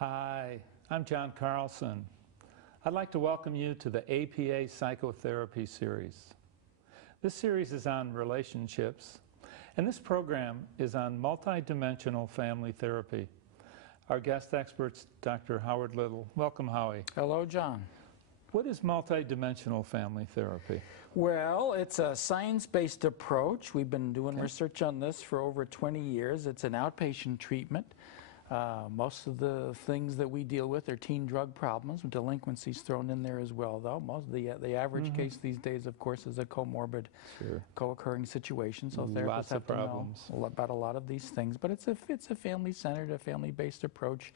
Hi, I'm John Carlson. I'd like to welcome you to the APA Psychotherapy series. This series is on relationships, and this program is on multidimensional family therapy. Our guest expert's Dr. Howard Liddle. Welcome, Howie. Hello, John. What is multidimensional family therapy? Well, it's a science-based approach. We've been doing research on this for over 20 years. It's an outpatient treatment. Most of the things that we deal with are teen drug problems, with delinquencies thrown in there as well, though. Most of the average case these days, of course, is a comorbid, co-occurring situation. So therapists have to know about a lot of these things. But it's a family-centered, a family-based approach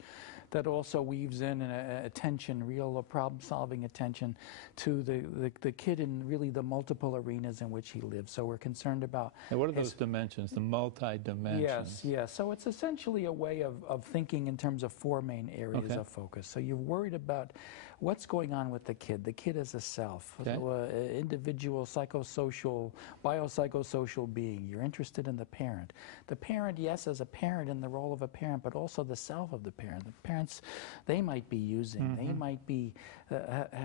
that also weaves in attention, real problem-solving attention to the kid in really the multiple arenas in which he lives. So we're concerned about... And what are those dimensions, the multi-dimensions? Yes, yes. So it's essentially a way of thinking in terms of four main areas of focus. So you're worried about what's going on with the kid. The kid is a self, so an individual, psychosocial, biopsychosocial being. You're interested in the parent. The parent, yes, as a parent in the role of a parent, but also the self of the parent. The parents, they might be using, they might be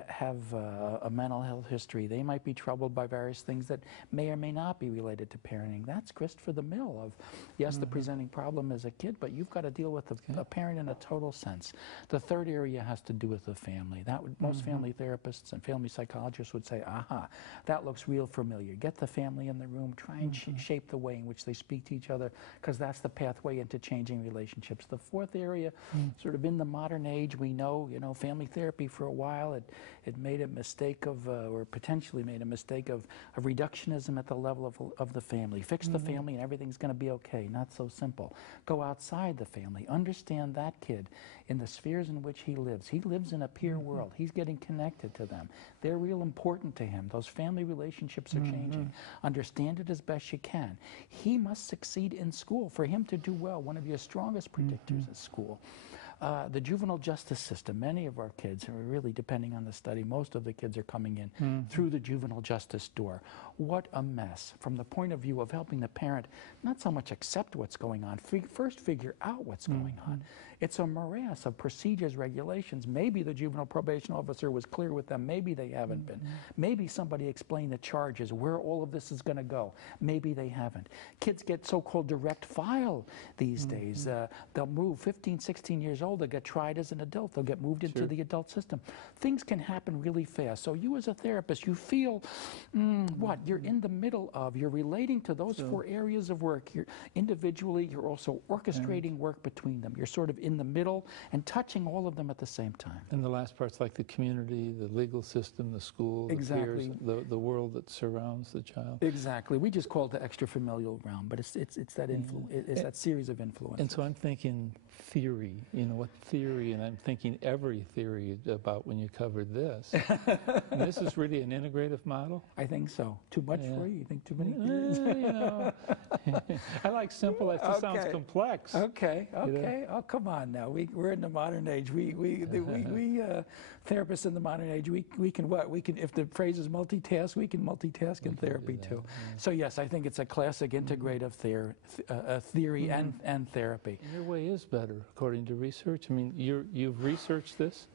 have a mental health history. They might be troubled by various things that may or may not be related to parenting. That's grist for the mill of, yes, the presenting problem is a kid, but you've got to deal with a parent in a total sense. The third area has to do with the family. That would, most family therapists and family psychologists would say, aha, that looks real familiar. Get the family in the room, try and shape the way in which they speak to each other, because that's the pathway into changing relationships. The fourth area, sort of in the modern age, we know, family therapy for a while, it made a mistake of, or potentially made a mistake of reductionism at the level of the family. Fix the family and everything's going to be okay. Not so simple. Go outside the family. Understand that kid in the spheres in which he lives. He lives in a peer world. He's getting connected to them. They're real important to him. Those family relationships are changing. Understand it as best you can. He must succeed in school. For him to do well, one of your strongest predictors is school. The juvenile justice system, many of our kids, are really, depending on the study, most of the kids are coming in through the juvenile justice door. What a mess. From the point of view of helping the parent not so much accept what's going on, first figure out what's going on. It's a morass of procedures, regulations. Maybe the juvenile probation officer was clear with them. Maybe they haven't been. Maybe somebody explained the charges, where all of this is going to go. Maybe they haven't. Kids get so-called direct file these days. They'll move 15, 16 years old. They'll get tried as an adult. They'll get moved into the adult system. Things can happen really fast. So you as a therapist, you feel, what? You're in the middle of, you're relating to those four areas of work. You're individually, you're also orchestrating work between them. You're sort of in the middle and touching all of them at the same time. And the last part's like the community, the legal system, the school, the peers, the world that surrounds the child. Exactly. We just call it the extrafamilial realm, but it's that influence. It's that series of influences. And so I'm thinking theory. What theory? And I'm thinking every theory about when you covered this. And this is really an integrative model. I think so. Too much for you? You think too many theories? I like simple. That just sounds complex. Okay. Oh, come on now. We're in the modern age. We therapists in the modern age. We can what? We can, if the phrase is multitask, we can multitask in therapy too. So yes, I think it's a classic integrative theory and therapy. Your way is better, according to research. I mean, you've researched this.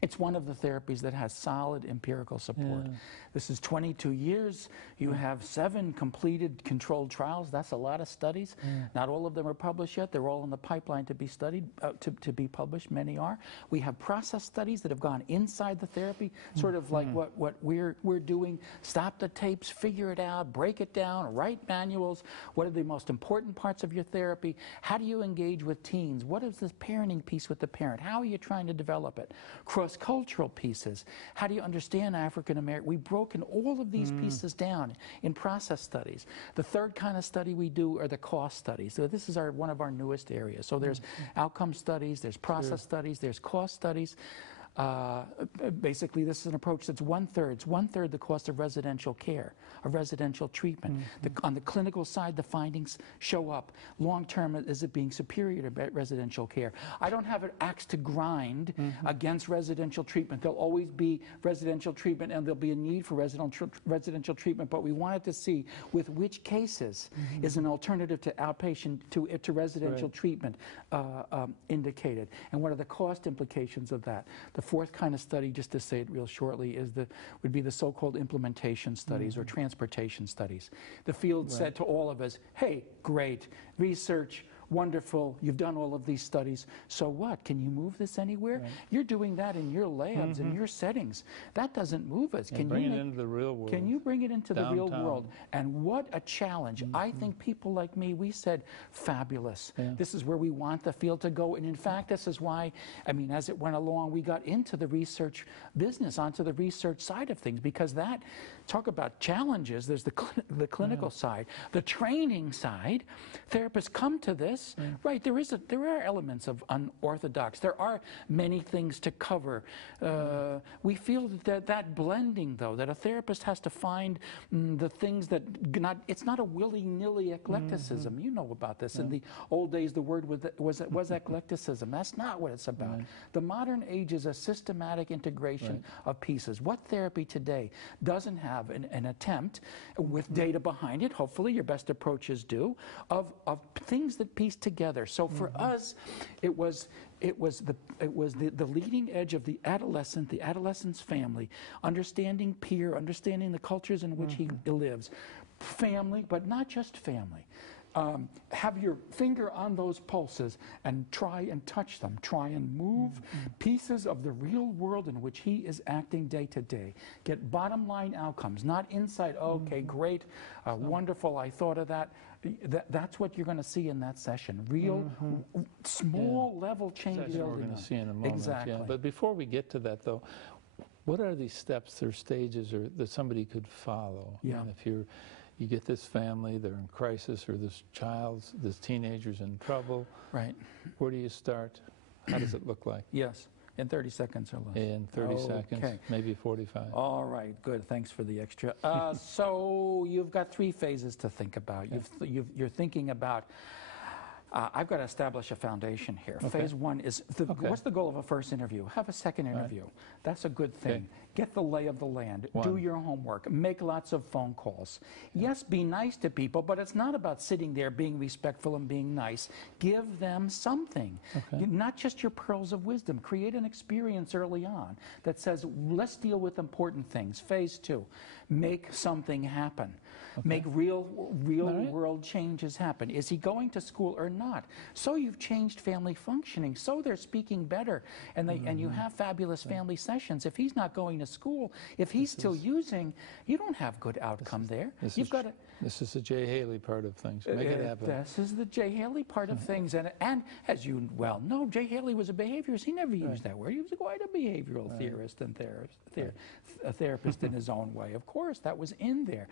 It's one of the therapies that has solid empirical support. This is 22 years. You have 7 completed controlled trials. That's a lot of studies. Not all of them are published yet. They're all in the pipeline to be studied, to be published. Many are. We have process studies that have gone inside the therapy, sort of like what we're doing. Stop the tapes, figure it out, break it down, write manuals. What are the most important parts of your therapy? How do you engage with teens? What is this parenting piece with the parent? How are you trying to develop it? Cross-cultural pieces. How do you understand African American? We've broken all of these pieces down in process studies. The third kind of study we do are the cost studies. So this is one of our newest areas. So there's outcome studies, there's process studies, there's cost studies. Basically, this is an approach that's it's one-third the cost of residential care, of residential treatment. On the clinical side, the findings show up. Long-term, is it being superior to residential care? I don't have an axe to grind against residential treatment. There'll always be residential treatment, and there'll be a need for residential treatment, but we wanted to see with which cases is an alternative to outpatient, to residential treatment indicated, and what are the cost implications of that. The fourth kind of study, just to say it real shortly, would be the so-called implementation studies or transportation studies. The field said to all of us, hey, great, research, wonderful, you've done all of these studies, so what? Can you move this anywhere? You're doing that in your labs, in your settings. That doesn't move us. Can bring it into the real world. Can you bring it into the real world? And what a challenge. I think people like me, we said, fabulous. This is where we want the field to go. And in fact, this is why, I mean, as it went along, we got into the research business, onto the research side of things, because that, talk about challenges, there's the clinical side, the training side. Therapists come to this. Right, there are elements of unorthodox. There are many things to cover. We feel that blending, though, that a therapist has to find the things that it's not a willy-nilly eclecticism. You know about this. In the old days, the word was eclecticism. That's not what it's about. The modern age is a systematic integration of pieces. What therapy today doesn't have an attempt with data behind it, hopefully your best approaches do, of things that piece together. So for us, it was the leading edge of the adolescent's family, understanding peer, understanding the cultures in which he lives, family, but not just family. Have your finger on those pulses and try and touch them. Try and move pieces of the real world in which he is acting day to day. Get bottom line outcomes, not insight, okay, great, wonderful, I thought of that. That's what you're going to see in that session. Real, small level change. That's what we're going to see in a moment. Exactly. But before we get to that, though, what are these steps or stages that somebody could follow? And if you get this family, they're in crisis, or this teenager's in trouble. Right. Where do you start? How does it look like? Yes. In 30 seconds or less. In 30 seconds, maybe 45. All right, good. Thanks for the extra. So you've got 3 phases to think about. You're thinking about, I've got to establish a foundation here. Phase 1 is, what's the goal of a first interview? Have a second interview. That's a good thing. Get the lay of the land. Do your homework. Make lots of phone calls. Yes, be nice to people, but it's not about sitting there being respectful and being nice. Give them something. Not just your pearls of wisdom. Create an experience early on that says, let's deal with important things. Phase 2, make something happen. Make real world changes happen. Is he going to school or not? So you've changed family functioning. So they're speaking better, and you have fabulous family sessions. If he's not going to school, if he's still using, you don't have good outcome there. You've got to. This is the Jay Haley part of things. Make it happen. This is the Jay Haley part of things, and as you well know, Jay Haley was a behaviorist. He never used that word. He was quite a behavioral theorist and a therapist in his own way. Of course, that was in there.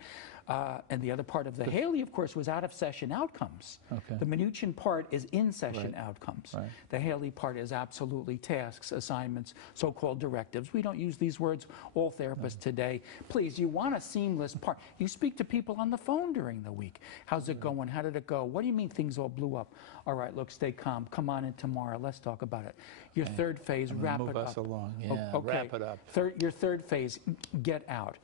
And the other part of the Haley, of course, was out-of-session outcomes. The Minuchin part is in-session outcomes. The Haley part is absolutely tasks, assignments, so-called directives. We don't use these words, all therapists today. Please, you want a seamless part. You speak to people on the phone during the week. How's it going? How did it go? What do you mean things all blew up? All right, look, stay calm. Come on in tomorrow. Let's talk about it. Your third phase, wrap it up. Move us along. Wrap it up. Your third phase, get out.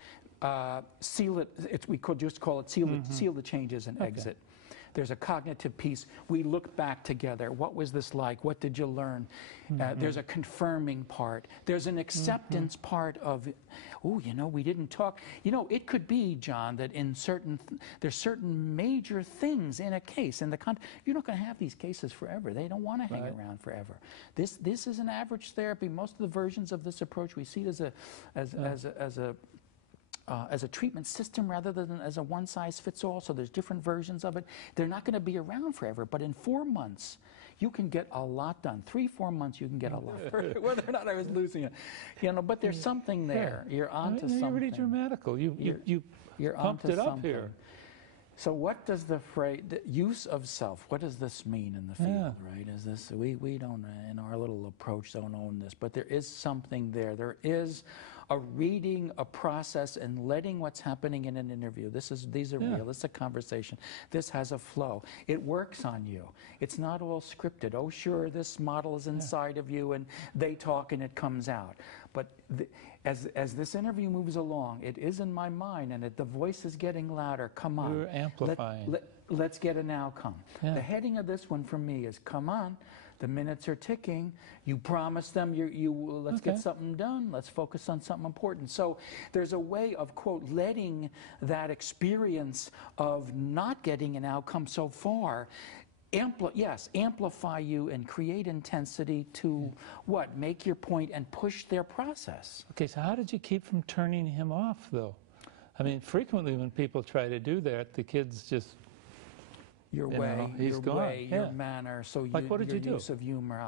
Seal it. We could just call it seal the changes and exit. There's a cognitive piece. We look back together. What was this like? What did you learn? There's a confirming part. There's an acceptance part of, oh, you know, we didn't talk. You know, it could be, John, that in there's certain major things in a case. You're not going to have these cases forever. They don't want to hang around forever. This is an average therapy. Most of the versions of this approach, we see it as a treatment system rather than as a one-size-fits-all, so there's different versions of it. They're not going to be around forever, but in 4 months, you can get a lot done. 3-4 months, you can get a lot. Whether or not I was losing it, you know. But there's something there. You're onto something. You're really dramatical. You're pumped it up here. So what does the phrase use of self? What does this mean in the field? Right? Is this we don't in our little Liddle approach, don't own this, but there is something there. There is a reading, a process, and letting what's happening in an interview. These are real. It's a conversation. This has a flow. It works on you. It's not all scripted. Oh, sure, this model is inside of you, and they talk, and it comes out. But as this interview moves along, it is in my mind, and the voice is getting louder. Come on. You're amplifying. Let's get an outcome. The heading of this one for me is, come on. The minutes are ticking. You promised them let's get something done. Let's focus on something important. So there's a way of, quote, letting that experience of not getting an outcome so far amplify you and create intensity to what? Make your point and push their process. Okay, so how did you keep from turning him off, though? I mean, frequently when people try to do that, the kids just... Your way, your manner. So like, what did you do? Use of humor.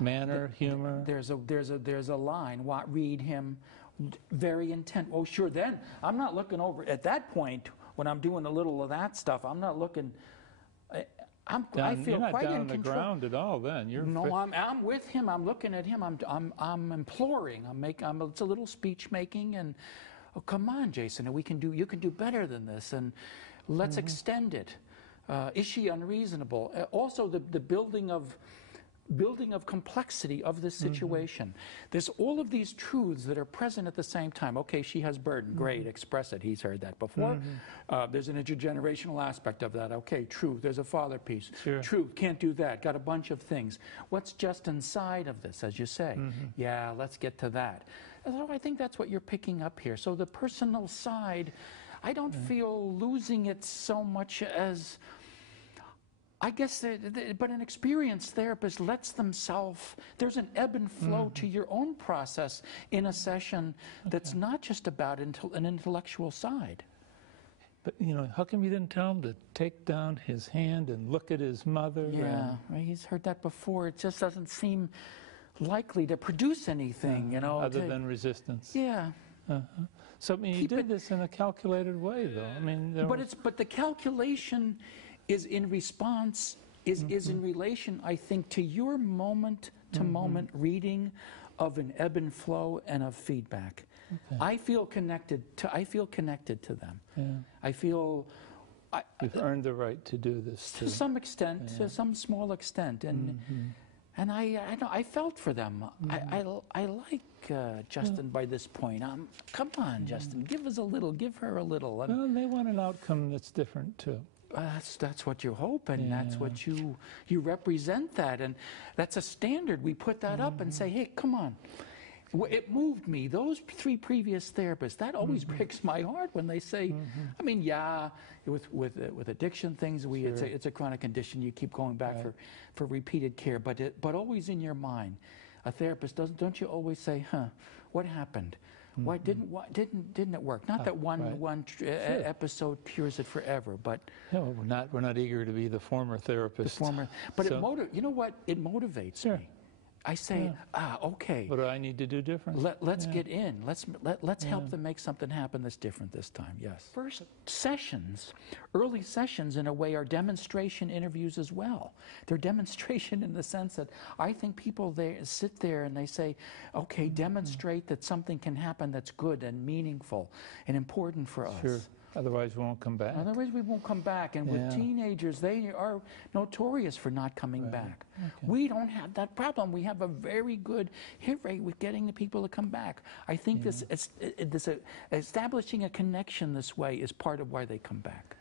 Manner, humor. There's a line. Read him, very intent. Oh, sure. Then I'm not looking over at that point when I'm doing a little of that stuff. I'm not looking. I feel you're not quite down in on the control. ground at all. Then you're I'm with him. I'm looking at him. I'm imploring. It's a little speech making, and oh, come on, Jason, you can do better than this, and let's extend it. Is she unreasonable? Also, the building of complexity of this situation. There's all of these truths that are present at the same time. Okay, she has burden. Great, express it. He's heard that before. There's an intergenerational aspect of that. Okay, true. There's a father piece. Sure. True, can't do that. Got a bunch of things. What's just inside of this, as you say? Yeah, let's get to that. So I think that's what you're picking up here. So the personal side, I don't feel losing it so much as... I guess, but an experienced therapist lets themselves, there's an ebb and flow to your own process in a session that's not just about an intellectual side. But, how come you didn't tell him to take down his hand and look at his mother? Yeah, he's heard that before. It just doesn't seem likely to produce anything, Other than resistance. Yeah. So, I mean, you did this in a calculated way, though. I mean, but the calculation is in response, is in relation, I think, to your moment-to-moment reading of an ebb and flow and of feedback. I feel connected to them. Yeah. I feel... You've earned the right to do this, too. To some extent, to some small extent. And I felt for them. I like Justin by this point. Come on, Justin, give us a little, give her a little. Well, they want an outcome that's different, too. That's what you hope, and that's what you represent that, and that's a standard. We put that up and say, hey, come on. It moved me. Those 3 previous therapists, that always breaks my heart when they say, I mean, with addiction things, it's a chronic condition. You keep going back for repeated care, but always in your mind, a therapist don't you always say, what happened? Why didn't it work? Not that one episode cures it forever, but no, we're not eager to be the former therapist. But you know what? It motivates me. I say, okay. What do I need to do different? Let's get in. Let's help them make something happen that's different this time. Yes. First sessions, early sessions, in a way, are demonstration interviews as well. They're demonstration in the sense that I think people sit there and they say, okay, demonstrate that something can happen that's good and meaningful and important for us. Sure. Otherwise, we won't come back. Otherwise, we won't come back. And with teenagers, they are notorious for not coming back. Okay. We don't have that problem. We have a very good hit rate with getting the people to come back. I think this establishing a connection this way is part of why they come back.